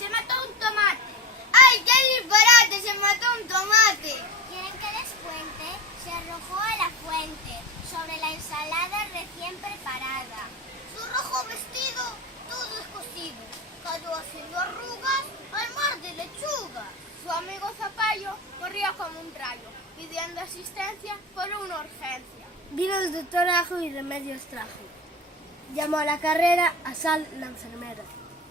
se mató un tomate. ¡Ay, qué disparate! Se mató un tomate. ¿Quieren que les cuente? Se arrojó a la fuente, sobre la ensalada recién preparada. Su rojo vestido, todo escocido, cayó haciendo arrugas al mar de lechuga. Su amigo Zapallo corría como un rayo, pidiendo asistencia por una urgencia. Vino el doctor Ajo y remedios trajo. Llamó a la carrera a Sal, la enfermera.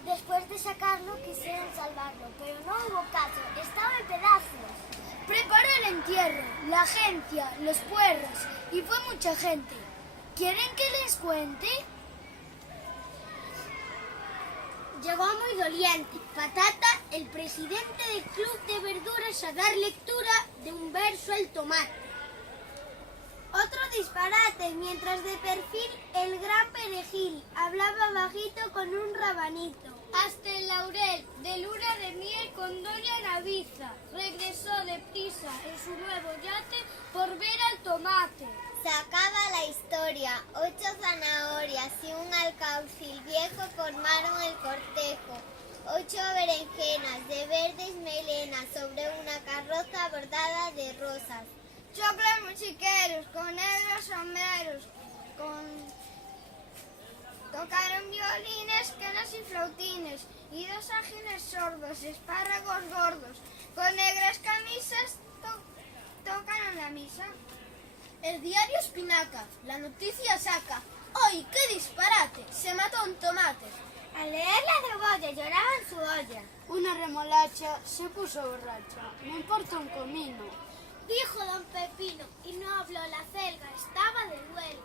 Después de sacarlo quisieron salvarlo, pero no hubo caso, estaba en pedazos. Preparó el entierro, la agencia, los puerros y fue mucha gente. ¿Quieren que les cuente? Llegó muy doliente, Patata, el presidente del Club de Verduras, a dar lectura de un verso al tomate. Otro disparate, mientras de perfil el gran perejil hablaba bajito con un rabanito. Hasta el laurel de luna de miel con doña Naviza regresó deprisa en su nuevo yate por ver al tomate. Se acaba la historia, 8 zanahorias y un alcaucil viejo formaron el cortejo. 8 berenjenas de verdes melenas sobre una carroza bordada de rosas. Choclos musiqueros con negros sombreros, tocaron violines, quenas y flautines, y 2 ágiles sordos, espárragos gordos, con negras camisas tocaron la misa. El diario Espinaca, la noticia saca. ¡Ay, qué disparate! Se mató un tomate. Al leer la cebolla lloraba en su olla. Una remolacha se puso borracha. Me importa un comino. Dijo don Pepino, y no habló la celga, estaba de duelo.